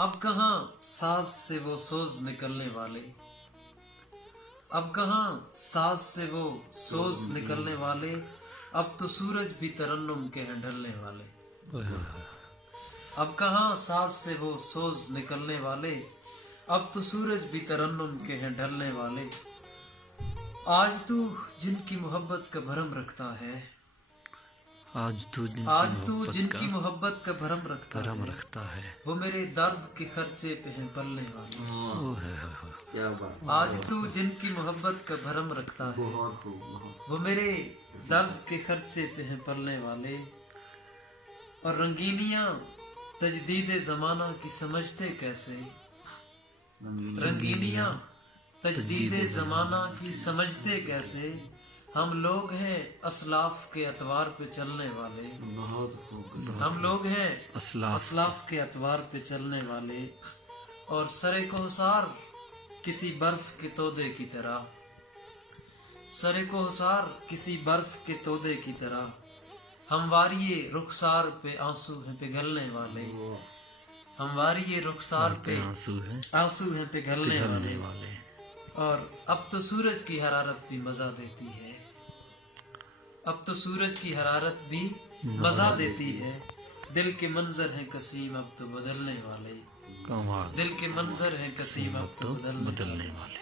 अब कहाँ साज से वो सोज निकलने वाले, अब कहाँ साज से वो सोज निकलने वाले, अब तो सूरज भी तरन्नुम के हैं ढलने वाले। अब कहाँ साज से वो सोज निकलने वाले, अब तो सूरज भी तरन्नुम के हैं ढलने वाले। आज तू जिनकी मोहब्बत का भरम रखता है, आज तू जिनकी मोहब्बत का भरम रखता है, वो मेरे दर्द के खर्चे पे हैं पलने वाले। क्या बात। आज तू जिनकी मोहब्बत का भरम रखता है, वो मेरे दर्द के खर्चे पे हैं पलने वाले। और रंगीनियां तजदीद ज़माना की समझते कैसे, रंगीनियां तजदीद ज़माना की समझते कैसे। हम लोग हैं असलाफ के अतवार पे चलने वाले, बहुत खूब। हम लोग हैं असलाफ असलाफ के अतवार पे चलने वाले। और सरे कोहसार किसी बर्फ के तोदे की तरह, सरे कोहसार किसी बर्फ के तोदे की तरह। हमवारी रुखसार पे आंसू हैं पिघलने वाले, हमवारी रुखसार पे आंसू हैं पिघलने वाले। और अब तो सूरज की हरारत भी मजा देती है, अब तो सूरज की हरारत भी मजा देती है। दिल के मंजर हैं कसीम अब तो बदलने वाले, कमाल। दिल के मंजर हैं कसीम अब तो बदलने वाले।